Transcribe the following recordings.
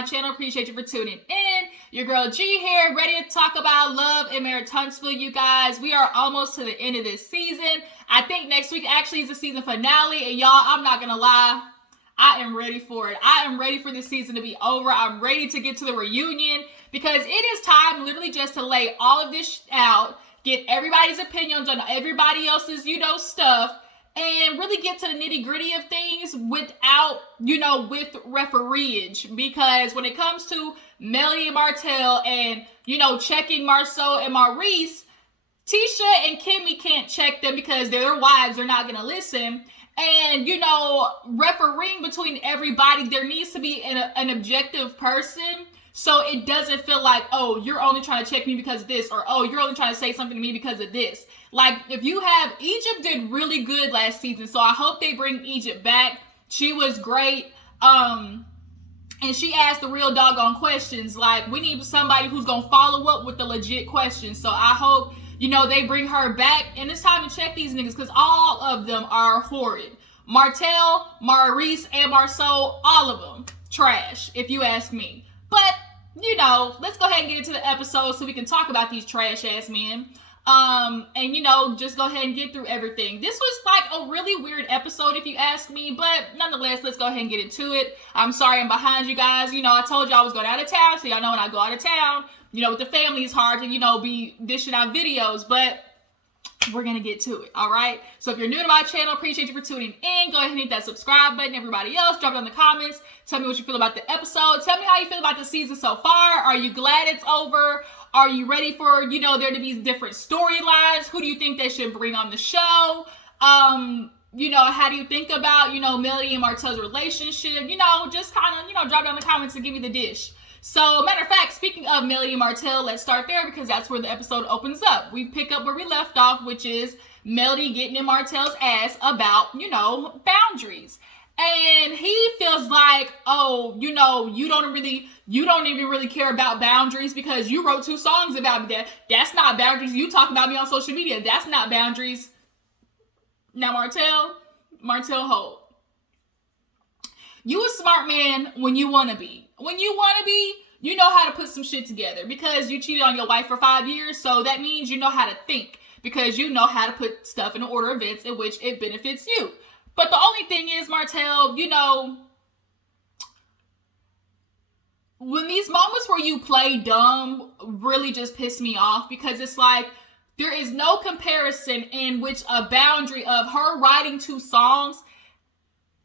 my channel. Appreciate you for tuning in. Your girl G here, ready to talk about love and Marriage Huntsville, you guys. We are almost to the end of this season. I think next week actually is the season finale. And y'all, I'm not going to lie, I am ready for it. I am ready for this season to be over. I'm ready to get to the reunion because it is time literally just to lay all of this out, get everybody's opinions on everybody else's, stuff, and really get to the nitty gritty of things without, with refereeage. Because when it comes to Melody and Martell and, checking Marsaue and Maurice, Tisha and Kimmy can't check them because they're their wives. They're not going to listen. And, refereeing between everybody, there needs to be an objective person. So it doesn't feel like, oh, you're only trying to check me because of this, or, oh, you're only trying to say something to me because of this. Like, if you have, Egypt did really good last season, so I hope they bring Egypt back. She was great. And she asked the real doggone questions. Like, we need somebody who's going to follow up with the legit questions. So I hope, they bring her back. And it's time to check these niggas because all of them are horrid. Martell, Maurice, and Marsaue, all of them trash, if you ask me. But, let's go ahead and get into the episode so we can talk about these trash ass men. And just go ahead and get through everything. This was like a really weird episode if you ask me, but nonetheless, let's go ahead and get into it. I'm sorry I'm behind you guys. I told you I was going out of town, so y'all know when I go out of town, with the family, it's hard to, be dishing out videos, but we're going to get to it, all right? So if you're new to my channel, appreciate you for tuning in. Go ahead and hit that subscribe button. Everybody else, drop it in the comments. Tell me what you feel about the episode. Tell me how you feel about the season so far. Are you glad it's over? Are you ready for, there to be different storylines? Who do you think they should bring on the show? How do you think about, Melody and Martell's relationship? Just kind of, drop down in the comments and give me the dish. So, matter of fact, speaking of Melody and Martell, let's start there because that's where the episode opens up. We pick up where we left off, which is Melody getting in Martell's ass about, boundaries. And he feels like, oh, you don't even really care about boundaries because you wrote 2 songs about me. That's not boundaries. You talk about me on social media. That's not boundaries. Now, Martell hold. You a smart man when you want to be. When you want to be, you know how to put some shit together because you cheated on your wife for 5 years. So that means you know how to think because you know how to put stuff in order of events in which it benefits you. But the only thing is, Martell, when these moments where you play dumb really just piss me off because it's like there is no comparison in which a boundary of her writing 2 songs.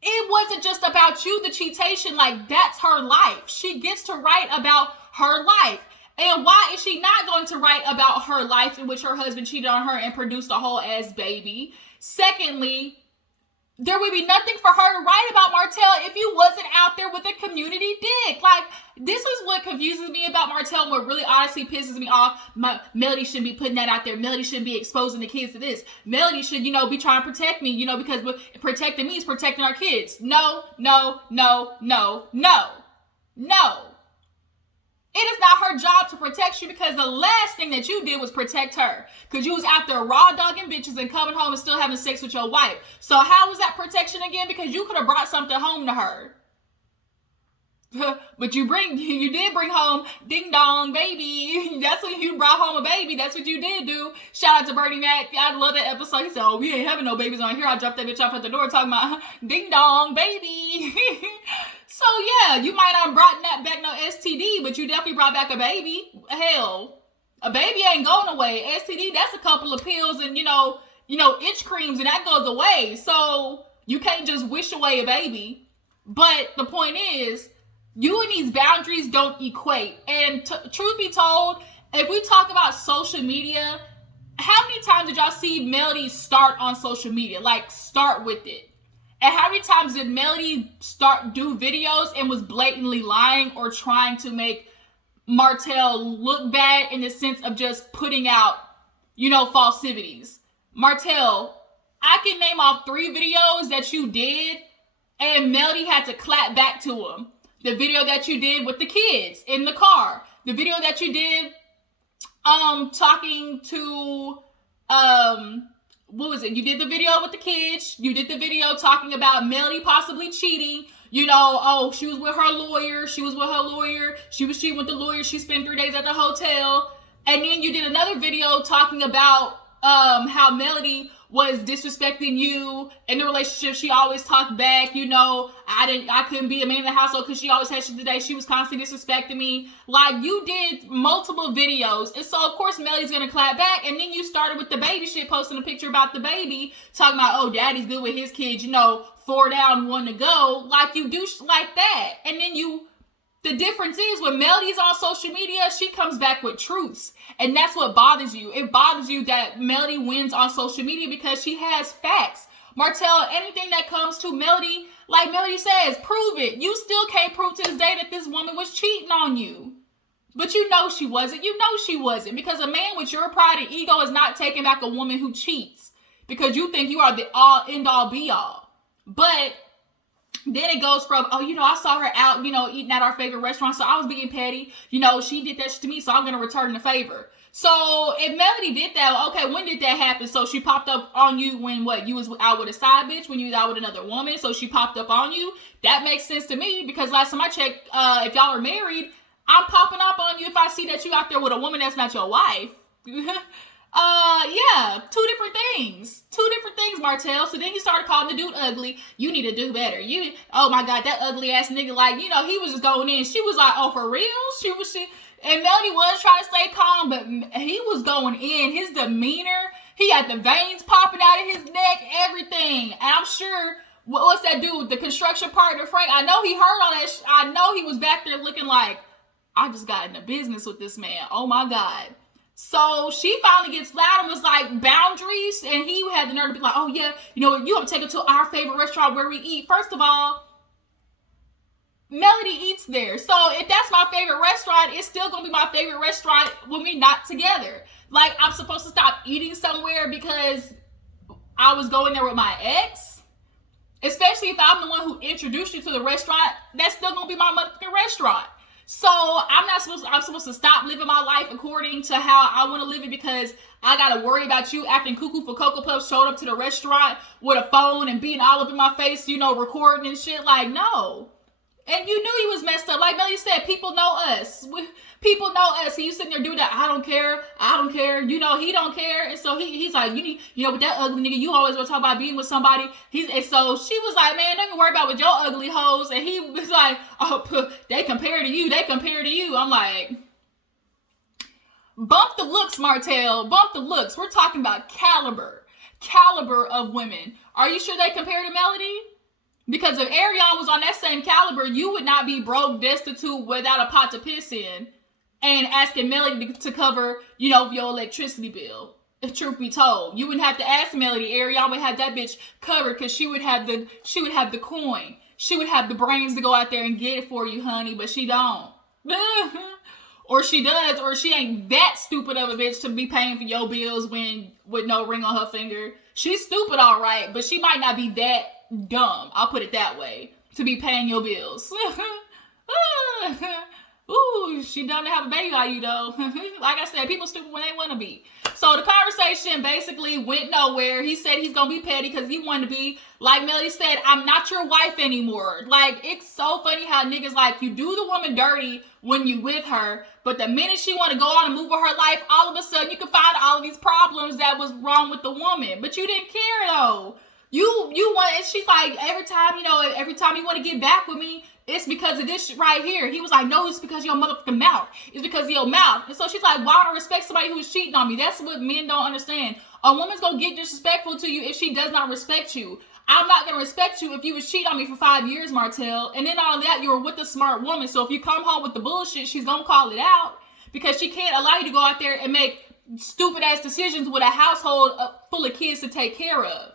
It wasn't just about you, the cheatation. Like, that's her life. She gets to write about her life. And why is she not going to write about her life in which her husband cheated on her and produced a whole ass baby? Secondly, there would be nothing for her to write about Martell if you wasn't out there with a community dick. Like, this is what confuses me about Martell and what really honestly pisses me off. Melody shouldn't be putting that out there. Melody shouldn't be exposing the kids to this. Melody should, be trying to protect me, because protecting me is protecting our kids. No. It is not her job to protect you because the last thing that you did was protect her. Because you was out there raw dogging bitches and coming home and still having sex with your wife. So how was that protection again? Because you could have brought something home to her. But you did bring home ding dong baby. That's when you brought home a baby. That's what you did do. Shout out to Bernie Mac. I love that episode. He said, oh, we ain't having no babies on here. I dropped that bitch off at the door talking about ding dong baby. So yeah, you might not have brought back no STD, but you definitely brought back a baby. Hell, a baby ain't going away. STD, that's a couple of pills and itch creams and that goes away. So you can't just wish away a baby. But the point is, you and these boundaries don't equate. And truth be told, if we talk about social media, how many times did y'all see Melody start on social media? Like, start with it. And how many times did Melody do videos and was blatantly lying or trying to make Martell look bad in the sense of just putting out, falsities? Martell, I can name off 3 videos that you did and Melody had to clap back to them. The video that you did with the kids in the car. The video that you did talking to what was it? You did the video with the kids. You did the video talking about Melody possibly cheating. You know, oh, she was with her lawyer. She was cheating with the lawyer. She spent 3 days at the hotel. And then you did another video talking about how Melody was disrespecting you in the relationship. She always talked back, you know, I couldn't be a man in the household because she always had shit today. She was constantly disrespecting me. Like, you did multiple videos. And so, of course, Melody's going to clap back. And then you started with the baby shit, posting a picture about the baby, talking about, oh, daddy's good with his kids, you know, 4 down, 1 to go. Like, you do like that. And then the difference is when Melody's on social media, she comes back with truths. And that's what bothers you. It bothers you that Melody wins on social media because she has facts. Martell, anything that comes to Melody, like Melody says, prove it. You still can't prove to this day that this woman was cheating on you. But you know she wasn't. You know she wasn't. Because a man with your pride and ego is not taking back a woman who cheats. Because you think you are the all, end all, be all. But then it goes from, oh, you know, I saw her out, you know, eating at our favorite restaurant, so I was being petty. You know, she did that shit to me, so I'm going to return the favor. So if Melody did that, okay, when did that happen? So she popped up on you when, what, you was out with a side bitch, when you was out with another woman, so she popped up on you? That makes sense to me, because last time I checked, if y'all are married, I'm popping up on you if I see that you out there with a woman that's not your wife. Yeah, two different things, Martell. So then he started calling the dude ugly. You need to do better. Oh my God, that ugly ass nigga, like, you know, he was just going in. She was like, oh, for real? And Melody was trying to stay calm, but he was going in. His demeanor, he had the veins popping out of his neck, everything. And I'm sure, what's that dude, the construction partner, Frank? I know he heard all that. I know he was back there looking like, I just got into business with this man. Oh my God. So she finally gets loud and was like, boundaries. And he had the nerve to be like, oh yeah, you know, you want to take her to our favorite restaurant where we eat. First of all, Melody eats there. So if that's my favorite restaurant, it's still going to be my favorite restaurant when we not together. Like, I'm supposed to stop eating somewhere because I was going there with my ex? Especially if I'm the one who introduced you to the restaurant, that's still going to be my motherfucking restaurant. So I'm supposed to stop living my life according to how I want to live it because I got to worry about you acting cuckoo for Cocoa Puffs, showed up to the restaurant with a phone and being all up in my face, you know, recording and shit. Like, no. And you knew he was messed up. Like Melody said, people know us. People know us. He was sitting there doing that. I don't care. You know, he don't care. And so he's like, you know, with that ugly nigga, you always want to talk about being with somebody. And so she was like, man, don't even worry about with your ugly hoes. And he was like, oh, they compare to you. I'm like, bump the looks, Martell. Bump the looks. We're talking about caliber of women. Are you sure they compare to Melody? Because if Ariane was on that same caliber, you would not be broke, destitute, without a pot to piss in, and asking Melody to cover, you know, your electricity bill. If truth be told, you wouldn't have to ask Melody. Ariane would have that bitch covered because she would have the coin. She would have the brains to go out there and get it for you, honey. But she don't. Or she does, or she ain't that stupid of a bitch to be paying for your bills with no ring on her finger. She's stupid, all right, but she might not be that dumb, I'll put it that way, to be paying your bills. Ooh, she dumb to have a baby on you, though. Like I said, people stupid when they want to be. So the conversation basically went nowhere. He said he's going to be petty because he wanted to be, like Melody said, I'm not your wife anymore. Like, it's so funny how niggas, like, you do the woman dirty when you with her, but the minute she want to go on and move with her life, all of a sudden you can find all of these problems that was wrong with the woman. But you didn't care, though. You want, and she's like, every time you want to get back with me, it's because of this shit right here. He was like, no, it's because of your motherfucking mouth. It's because of your mouth. And so she's like, why would I respect somebody who is cheating on me? That's what men don't understand. A woman's gonna get disrespectful to you if she does not respect you. I'm not gonna respect you if you was cheating on me for 5 years, Martell. And then all of that, you were with a smart woman. So if you come home with the bullshit, she's gonna call it out because she can't allow you to go out there and make stupid ass decisions with a household full of kids to take care of.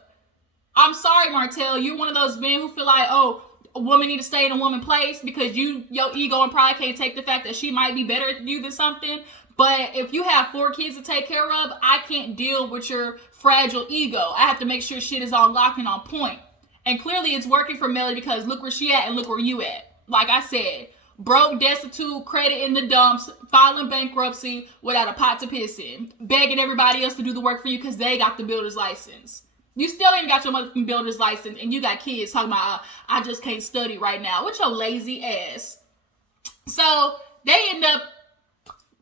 I'm sorry, Martell. You're one of those men who feel like, oh, a woman need to stay in a woman's place because your ego and pride can't take the fact that she might be better at you than something. But if you have 4 kids to take care of, I can't deal with your fragile ego. I have to make sure shit is all locked and on point. And clearly it's working for Melody because look where she at and look where you at. Like I said, broke, destitute, credit in the dumps, filing bankruptcy without a pot to piss in, begging everybody else to do the work for you because they got the builder's license. You still ain't got your motherfucking builder's license, and you got kids talking about, I just can't study right now. With your lazy ass. So they end up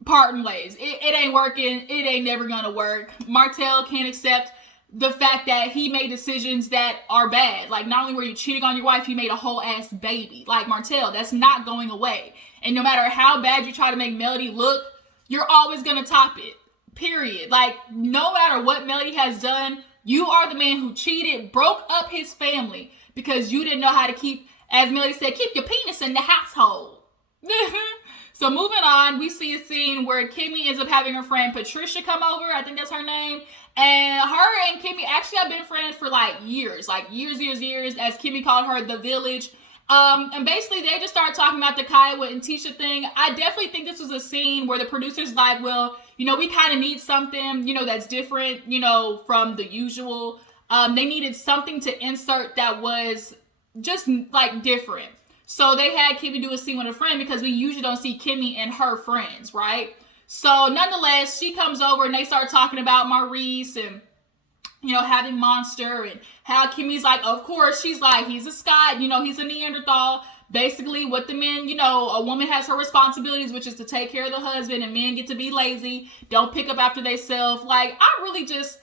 parting ways. It ain't working. It ain't never gonna work. Martell can't accept the fact that he made decisions that are bad. Like, not only were you cheating on your wife, you made a whole ass baby. Like, Martell, that's not going away. And no matter how bad you try to make Melody look, you're always gonna top it. Period. Like, no matter what Melody has done, you are the man who cheated, broke up his family because you didn't know how to keep, as Melody said, keep your penis in the household. So moving on, we see a scene where Kimmy ends up having her friend Patricia come over. I think that's her name. And her and Kimmy actually have been friends for like years, as Kimmy called her the village. And basically they just started talking about the Kiowa and Tisha thing. I definitely think this was a scene where the producer's like, well, you know, we kind of need something, you know, that's different, you know, from the usual. They needed something to insert that was just like different. So they had Kimmy do a scene with a friend because we usually don't see Kimmy and her friends, right? So nonetheless, she comes over and they start talking about Maurice and, you know, having Monster and how Kimmy's like, of course, she's like, he's a Scot, you know, he's a Neanderthal. Basically what the men, you know, a woman has her responsibilities, which is to take care of the husband, and men get to be lazy, don't pick up after themselves. Like, I really just,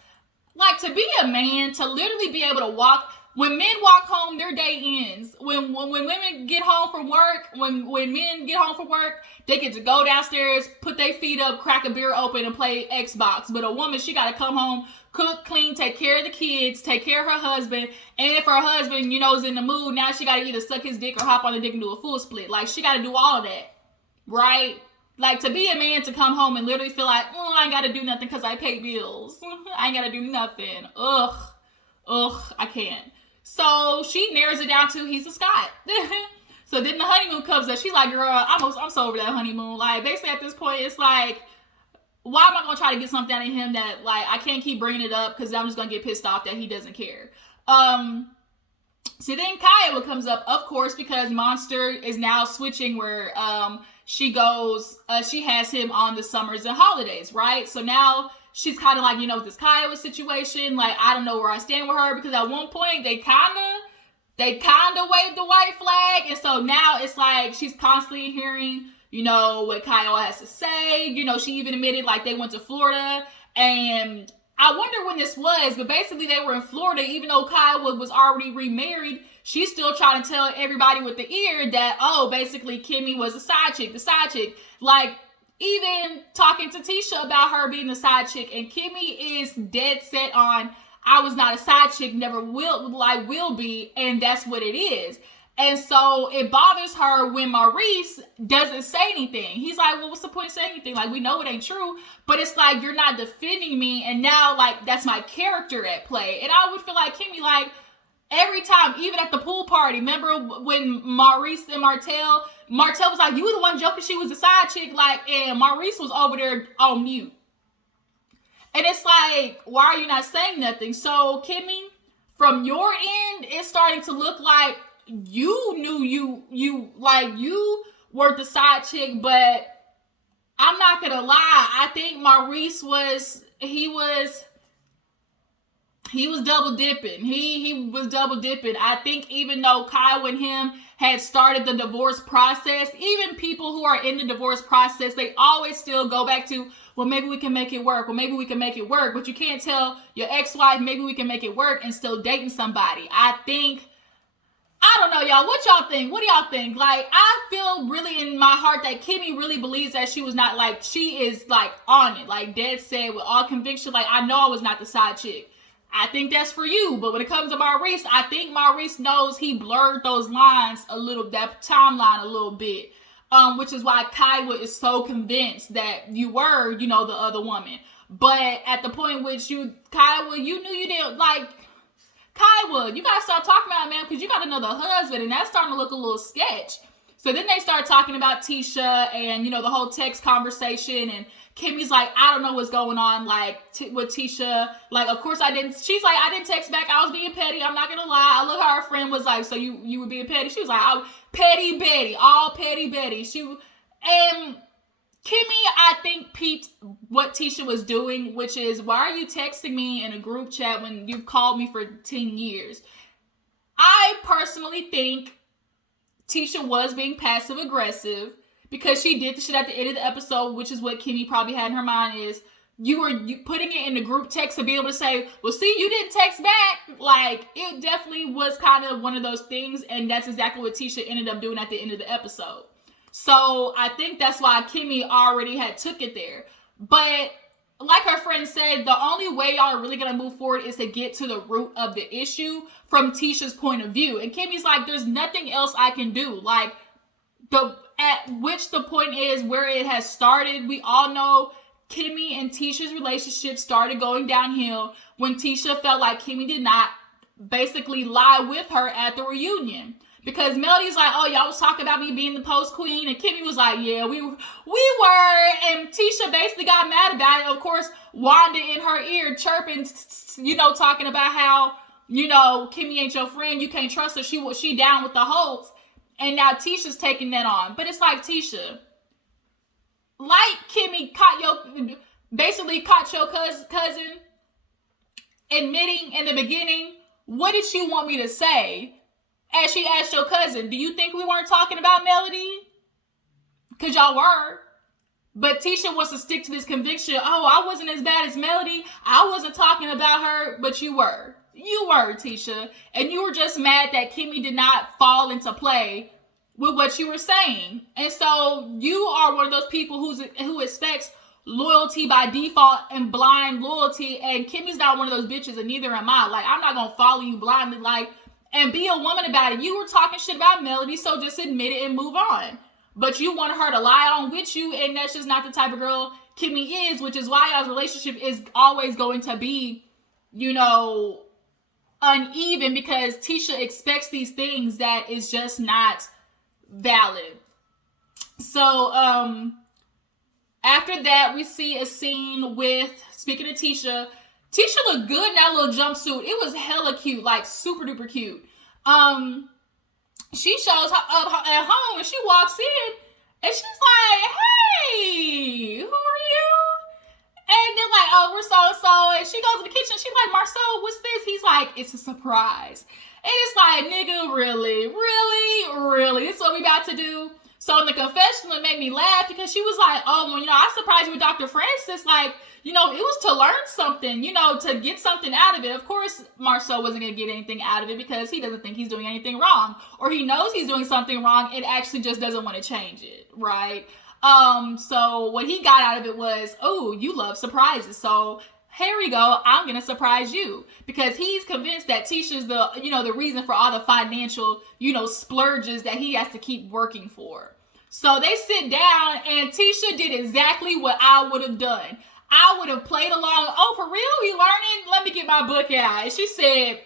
like, to be a man, to literally be able to walk. When men walk home, their day ends. When women get home from work, when men get home from work, they get to go downstairs, put their feet up, crack a beer open, and play Xbox. But a woman, she got to come home, cook, clean, take care of the kids, take care of her husband. And if her husband, you know, is in the mood, now she got to either suck his dick or hop on the dick and do a full split. Like, she got to do all of that, right? Like, to be a man to come home and literally feel like, oh, I ain't got to do nothing because I pay bills. I ain't got to do nothing. Ugh, I can't. So she narrows it down to he's a Scot. So then the honeymoon comes up. She's like, girl, I'm so over that honeymoon. Like, basically at this point, it's like, why am I going to try to get something out of him that, like, I can't keep bringing it up because I'm just going to get pissed off that he doesn't care. So then Kiowa comes up, of course, because Monster is now switching where she goes, she has him on the summers and holidays, right? So now she's kind of like, you know, with this Kiowa situation, like, I don't know where I stand with her, because at one point they kind of waved the white flag, and so now it's like she's constantly hearing, you know, what Kiowa has to say. You know, she even admitted, like, they went to Florida, and I wonder when this was, but basically they were in Florida, even though Kiowa was already remarried. She's still trying to tell everybody with the ear that, oh, basically Kimmy was the side chick. Like, even talking to Tisha about her being the side chick, and Kimmy is dead set on, I was not a side chick, never will be, and that's what it is. And so it bothers her when Maurice doesn't say anything. He's like, well, what's the point of saying anything? Like, we know it ain't true, but it's like, you're not defending me, and now, like, that's my character at play. And I would feel like Kimmy, like, every time, even at the pool party, remember when Maurice and Martell was like, you were the one joking she was a side chick, like, and Maurice was over there on mute. And it's like, why are you not saying nothing? So, Kimmy, from your end, it's starting to look like you knew you were the side chick, but I'm not gonna lie, I think Maurice was double dipping. He was double dipping. I think even though Kyle and him had started the divorce process, even people who are in the divorce process, they always still go back to, well, maybe we can make it work. Well, maybe we can make it work. But you can't tell your ex-wife, maybe we can make it work, and still dating somebody. I don't know, y'all. What y'all think? What do y'all think? Like, I feel really in my heart that Kimmy really believes that she was not, like, she is, like, on it. Like, dead set with all conviction. Like, I know I was not the side chick. I think that's for you. But when it comes to Maurice, I think Maurice knows he blurred those lines a little, that timeline a little bit. Which is why Kiowa is so convinced that you were, you know, the other woman. But at the point which Kiowa, you knew you didn't, like, Kiowa, you gotta start talking about it, man, because you got another husband, and that's starting to look a little sketch. So then they start talking about Tisha and, you know, the whole text conversation, and Kimmy's like, I don't know what's going on, like, with Tisha. Like, of course I didn't. She's like, I didn't text back. I was being petty. I'm not going to lie. I look how her friend was like, so you were being petty? She was like, petty Betty. All petty Betty. And Kimmy, I think, peeped what Tisha was doing, which is, why are you texting me in a group chat when you've called me for 10 years? I personally think Tisha was being passive aggressive because she did the shit at the end of the episode, which is what Kimmy probably had in her mind is, you were putting it in the group text to be able to say, well, see, you didn't text back. Like, it definitely was kind of one of those things, and that's exactly what Tisha ended up doing at the end of the episode. So I think that's why Kimmy already had took it there. But like her friend said, the only way y'all are really going to move forward is to get to the root of the issue from Tisha's point of view. And Kimmy's like, there's nothing else I can do. Like, at which the point is where it has started. We all know Kimmy and Tisha's relationship started going downhill when Tisha felt like Kimmy did not basically lie with her at the reunion. Because Melody's like, oh, y'all was talking about me being the post queen. And Kimmy was like, yeah, we were. And Tisha basically got mad about it. Of course, Wanda in her ear chirping, talking about how, Kimmy ain't your friend. You can't trust her. She down with the hoax. And now Tisha's taking that on. But it's like, Tisha, like Kimmy caught your cousin admitting in the beginning, what did you want me to say? As she asked your cousin, do you think we weren't talking about Melody? Because y'all were. But Tisha wants to stick to this conviction. Oh, I wasn't as bad as Melody. I wasn't talking about her, but you were. You were, Tisha. And you were just mad that Kimmy did not fall into play with what you were saying. And so you are one of those people who expects loyalty by default and blind loyalty. And Kimmy's not one of those bitches, and neither am I. Like, I'm not going to follow you blindly. Like, and be a woman about it. You were talking shit about Melody, so just admit it and move on. But you wanted her to lie on with you, and that's just not the type of girl Kimmy is, which is why y'all's relationship is always going to be, uneven, because Tisha expects these things that is just not valid. So, after that, we see a scene with, speaking of Tisha looked good in that little jumpsuit. It was hella cute, like super duper cute. She shows up at home and she walks in and she's like, hey, who are you? And they're like, oh, we're so-and-so. And she goes in the kitchen. She's like, Marsaue, what's this? He's like, it's a surprise. And it's like, nigga, really? This is what we about to do? So in the confessional, it made me laugh because she was like, oh, well, I surprised you with Dr. Francis. Like, it was to learn something, to get something out of it. Of course, Marsaue wasn't going to get anything out of it because he doesn't think he's doing anything wrong. Or he knows he's doing something wrong and actually just doesn't want to change it, right? So what he got out of it was, oh, you love surprises. So here we go. I'm going to surprise you. Because he's convinced that Tisha's the reason for all the financial, splurges that he has to keep working for. So they sit down and Tisha did exactly what I would have done. I would have played along. Oh, for real? You learning? Let me get my book out. And she said,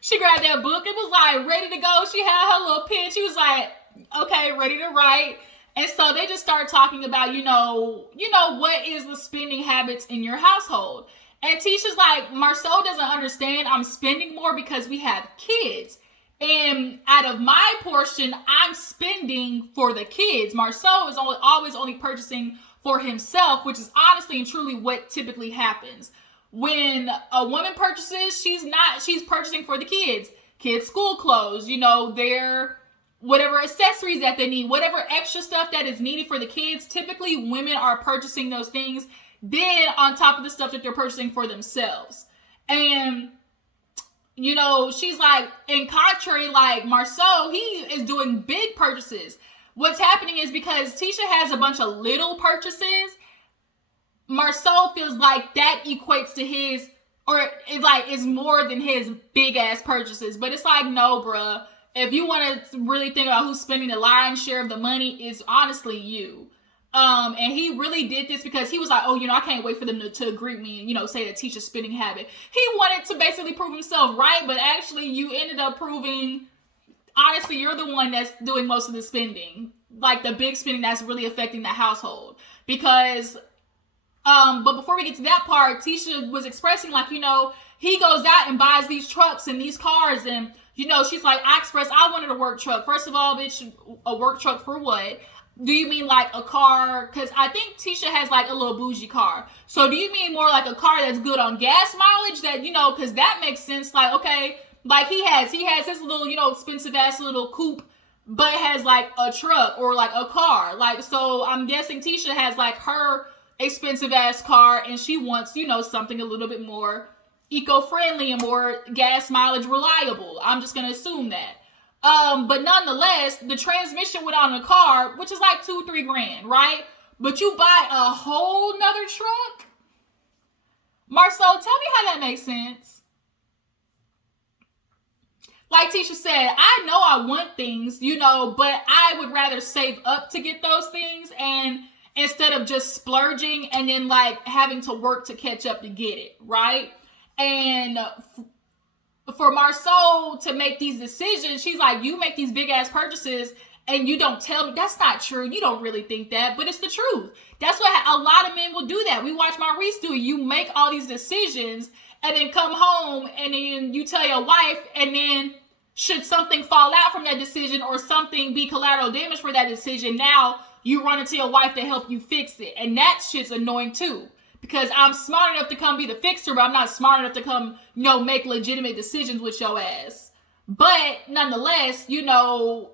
she grabbed that book. It was like ready to go. She had her little pen. She was like, okay, ready to write. And so they just start talking about, what is the spending habits in your household? And Tisha's like, Marsaue doesn't understand. I'm spending more because we have kids. And out of my portion, I'm spending for the kids. Marsaue is always only purchasing for himself, which is honestly and truly what typically happens. When a woman purchases, she's purchasing for the kids. Kids' school clothes, their whatever accessories that they need, whatever extra stuff that is needed for the kids. Typically, women are purchasing those things then on top of the stuff that they're purchasing for themselves. And she's like, in contrary, like Marsaue, he is doing big purchases. What's happening is because Tisha has a bunch of little purchases, Marsaue feels like that equates to his, or it like is more than his big ass purchases. But it's like, no, bruh. If you want to really think about who's spending the lion's share of the money, it's honestly you. And he really did this because he was like, oh, I can't wait for them to agree with me and, say that Tisha's spending habit. He wanted to basically prove himself right, but actually you ended up proving, honestly, you're the one that's doing most of the spending. Like the big spending that's really affecting the household. Because, but before we get to that part, Tisha was expressing like, he goes out and buys these trucks and these cars and, she's like, I wanted a work truck. First of all, bitch, a work truck for what? do you mean like a car? Because I think Tisha has like a little bougie car. So do you mean more like a car that's good on gas mileage? That, you know, because that makes sense. Like, okay, like he has his little, you know, expensive ass little coupe, but it has like a truck or like a car. Like, so I'm guessing Tisha has like her expensive ass car, and she wants, you know, something a little bit more eco-friendly and more gas mileage reliable. I'm just gonna assume that. But nonetheless, the transmission went on the car, which is like $2-3 grand, right? But you buy a whole nother truck? Marsau, tell me how that makes sense. Like Tisha said, I know I want things, you know, but I would rather save up to get those things, and instead of just splurging and then like having to work to catch up to get it, right? And for Marsau to make these decisions, she's like, you make these big ass purchases and you don't tell me. That's not true. You don't really think that, but it's the truth. That's what a lot of men will do. That we watch Maurice do it. You make all these decisions and then come home and then you tell your wife, and then should something fall out from that decision or something be collateral damage for that decision, now you run into your wife to help you fix it. And that shit's annoying too. Because I'm smart enough to come be the fixer, but I'm not smart enough to come, you know, make legitimate decisions with your ass. But nonetheless, you know,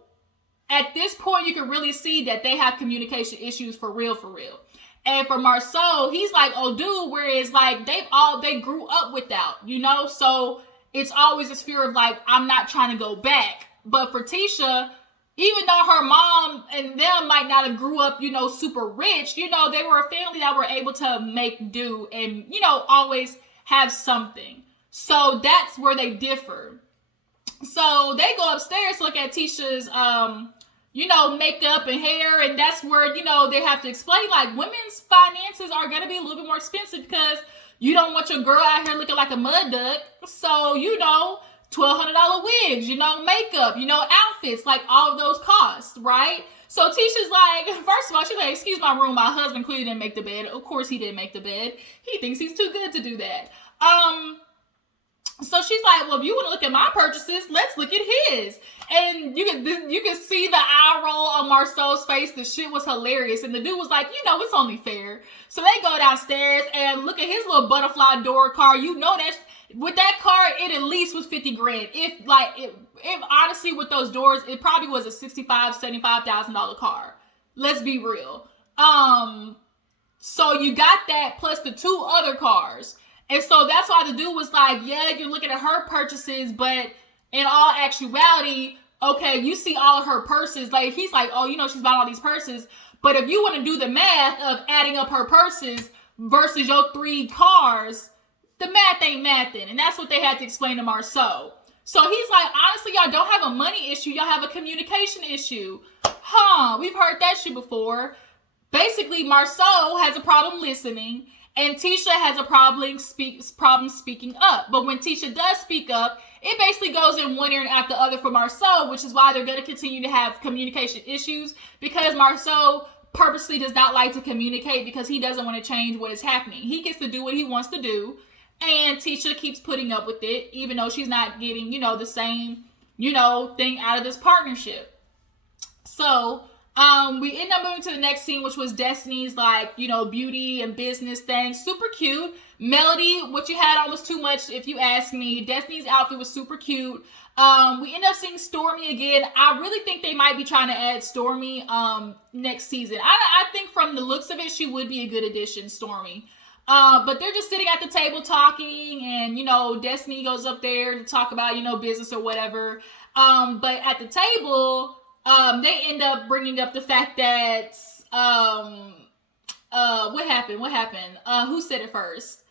at this point, you can really see that they have communication issues for real, for real. And for Marsau, he's like, oh, dude, whereas like they grew up without, you know, so it's always this fear of like, I'm not trying to go back. But for Tisha, even though her mom and them might not have grew up, you know, super rich, you know, they were a family that were able to make do and, you know, always have something. So that's where they differ. So they go upstairs to look at Tisha's, you know, makeup and hair. And that's where, you know, they have to explain like women's finances are going to be a little bit more expensive because you don't want your girl out here looking like a mud duck. So, you know, $1,200 wigs, you know, makeup, you know, outfits, like all of those costs, right? So Tisha's like, first of all, she's like, excuse my room, my husband clearly didn't make the bed. Of course he didn't make the bed. He thinks he's too good to do that. So she's like, well, if you want to look at my purchases, let's look at his. And you can see the eye roll on Marsau's face. The shit was hilarious. And the dude was like, you know, it's only fair. So they go downstairs and look at his little butterfly door car. You know that with that car, it at least was 50 grand. If honestly with those doors, it probably was a $65,000-$75,000 car. Let's be real. So you got that plus the two other cars. And so that's why the dude was like, yeah, you're looking at her purchases, but in all actuality, okay, you see all of her purses. Like, he's like, oh, you know, she's buying all these purses. But if you want to do the math of adding up her purses versus your 3 cars, the math ain't mathing. And that's what they had to explain to Marsau. So he's like, honestly, y'all don't have a money issue. Y'all have a communication issue. We've heard that shit before. Basically, Marsau has a problem listening. And Tisha has a problem speaking up. But when Tisha does speak up, it basically goes in one ear and out the other for Marsau, which is why they're going to continue to have communication issues, because Marsau purposely does not like to communicate because he doesn't want to change what is happening. He gets to do what he wants to do, and Tisha keeps putting up with it, even though she's not getting, you know, the same, you know, thing out of this partnership. So we end up moving to the next scene, which was Destiny's, like, you know, beauty and business thing. Super cute. Melody, what you had on was too much, if you ask me. Destiny's outfit was super cute. We end up seeing Stormy again. I really think they might be trying to add Stormy next season. I think from the looks of it, she would be a good addition, Stormy. But they're just sitting at the table talking, and, you know, Destiny goes up there to talk about, you know, business or whatever. But at the table, they end up bringing up the fact that, what happened? Who said it first?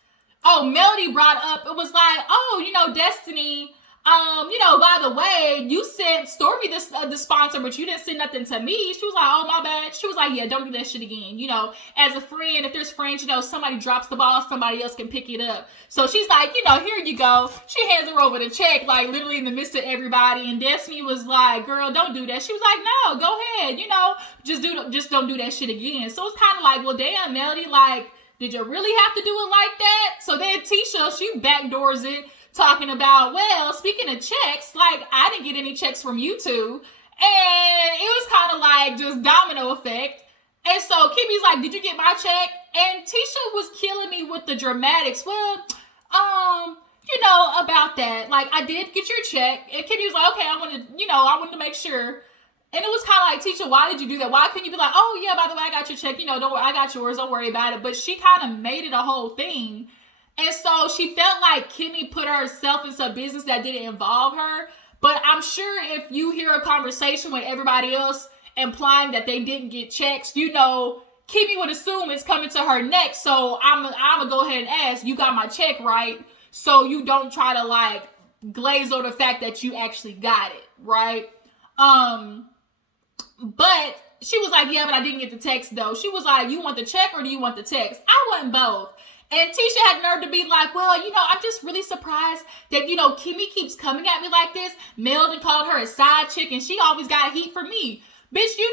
Oh, Melody brought up, it was like, oh, you know, Destiny, you know, by the way, you sent Stormy the sponsor, but you didn't send nothing to me. She was like, oh, my bad. She was like, yeah, don't do that shit again. You know, as a friend, if there's friends, you know, somebody drops the ball, somebody else can pick it up. So she's like, you know, here you go. She hands her over the check, like, literally in the midst of everybody. And Destiny was like, girl, don't do that. She was like, no, go ahead. You know, just don't do that shit again. So it's kind of like, well, damn, Melody, like, did you really have to do it like that? So then Tisha, she backdoors it, talking about, well, speaking of checks, like, I didn't get any checks from you two. And it was kind of like just domino effect. And so Kimmy's like, did you get my check? And Tisha was killing me with the dramatics. Well, about that. Like, I did get your check. And Kimmy was like, okay, I wanted to make sure. And it was kind of like, Tisha, why did you do that? Why couldn't you be like, oh, yeah, by the way, I got your check. Don't worry, I got yours. Don't worry about it. But she kind of made it a whole thing. And so she felt like Kimmy put herself in some business that didn't involve her. But I'm sure if you hear a conversation with everybody else implying that they didn't get checks, Kimmy would assume it's coming to her next. So I'm going to go ahead and ask, you got my check, right? So you don't try to like glaze over the fact that you actually got it, right? But she was like, yeah, but I didn't get the text though. She was like, you want the check or do you want the text? I want both. And Tisha had nerve to be like, well, I'm just really surprised that, Kimmy keeps coming at me like this. Meldon called her a side chick and she always got heat for me. Bitch, you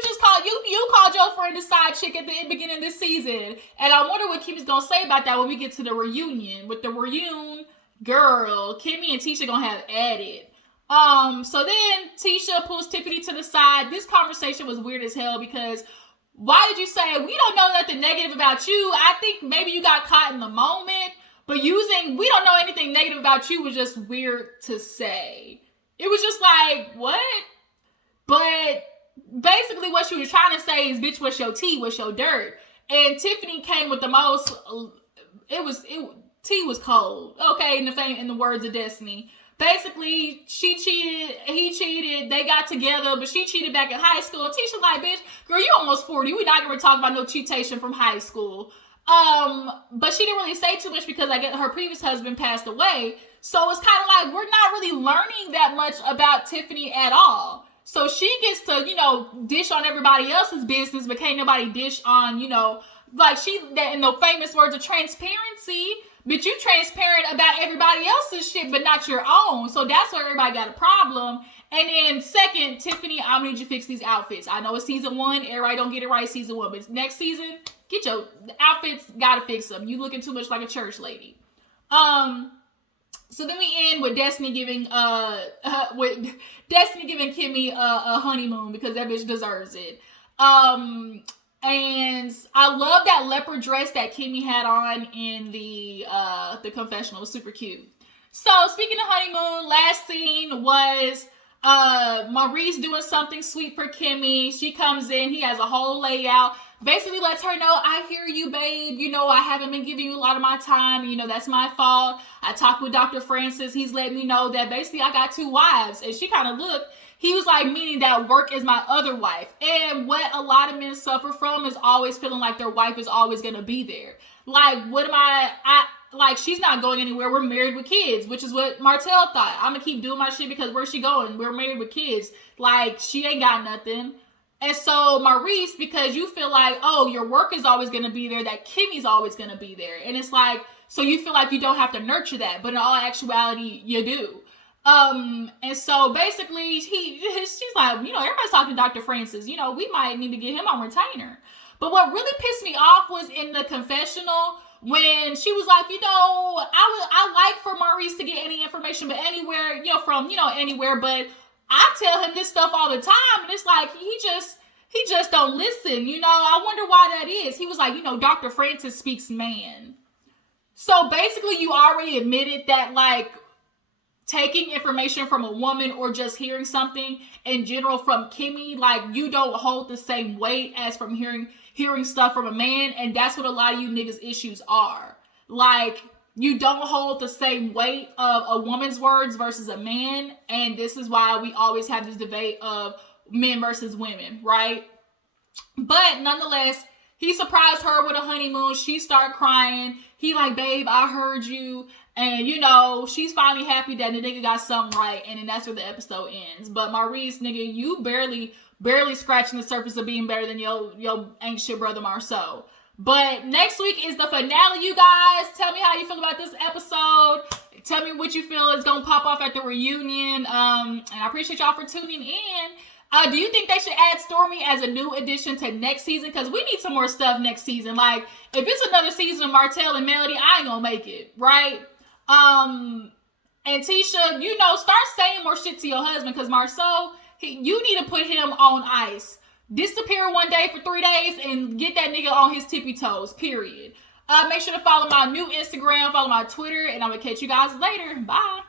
called your friend a side chick at the beginning of this season. And I wonder what Kimmy's going to say about that when we get to the reunion. With the reunion, girl, Kimmy and Tisha going to have at it. So then Tisha pulls Tiffany to the side. This conversation was weird as hell because why did you say, we don't know nothing negative about you? I think maybe you got caught in the moment, but using, we don't know anything negative about you was just weird to say. It was just like, what? But basically what she was trying to say is, bitch, what's your tea? What's your dirt? And Tiffany came with the most, tea was cold. Okay, in the words of Destiny. Basically, she cheated, he cheated, they got together, but she cheated back in high school. And Tisha's like, bitch, girl, you almost 40. We're not going to talk about no cheatation from high school. But she didn't really say too much because her previous husband passed away. So it's kind of like, we're not really learning that much about Tiffany at all. So she gets to, dish on everybody else's business, but can't nobody dish on, like that in the famous words of transparency. But you transparent about everybody else's shit, but not your own. So that's where everybody got a problem. And then second, Tiffany, I'm gonna need you to fix these outfits. I know it's season 1. Everybody don't get it right season 1. But next season, the outfits, gotta fix them. You looking too much like a church lady. So then we end with Destiny giving Kimmy a honeymoon because that bitch deserves it. And I love that leopard dress that Kimmy had on in the confessional. It was super cute. So speaking of honeymoon, last scene was Maurice doing something sweet for Kimmy. She comes in, he has a whole layout. Basically lets her know, I hear you, babe. I haven't been giving you a lot of my time. That's my fault. I talked with Dr. Francis. He's letting me know that basically I got 2 wives. And she kind of looked. He was like, meaning that work is my other wife. And what a lot of men suffer from is always feeling like their wife is always going to be there. Like, like, she's not going anywhere. We're married with kids, which is what Martell thought. I'm going to keep doing my shit because where's she going? We're married with kids. Like, she ain't got nothing. And so Maurice, because you feel like, oh, your work is always going to be there, that Kimmy's always going to be there. And it's like, so you feel like you don't have to nurture that. But in all actuality, you do. And so basically she's like, everybody's talking to Dr. Francis, we might need to get him on retainer. But what really pissed me off was in the confessional when she was like, I like for Maurice to get any information, but anywhere, from, anywhere, but I tell him this stuff all the time. And it's like, he just don't listen. I wonder why that is. He was like, Dr. Francis speaks man. So basically you already admitted that, like, taking information from a woman or just hearing something in general from Kimmy, like, you don't hold the same weight as from hearing stuff from a man. And that's what a lot of you niggas issues are. Like, you don't hold the same weight of a woman's words versus a man. And this is why we always have this debate of men versus women, right? But nonetheless, he surprised her with a honeymoon. She started crying. He like, babe, I heard you. And, she's finally happy that the nigga got something right. And then that's where the episode ends. But Maurice, nigga, you barely scratching the surface of being better than your ain't shit brother Marsaue. But next week is the finale, you guys. Tell me how you feel about this episode. Tell me what you feel is going to pop off at the reunion. And I appreciate y'all for tuning in. Do you think they should add Stormy as a new addition to next season? Because we need some more stuff next season. Like, if it's another season of Martell and Melody, I ain't going to make it, right? And Tisha, start saying more shit to your husband, because Marsaue, you need to put him on ice. Disappear one day for 3 days and get that nigga on his tippy toes, period. Make sure to follow my new Instagram, follow my Twitter, and I'm going to catch you guys later. Bye.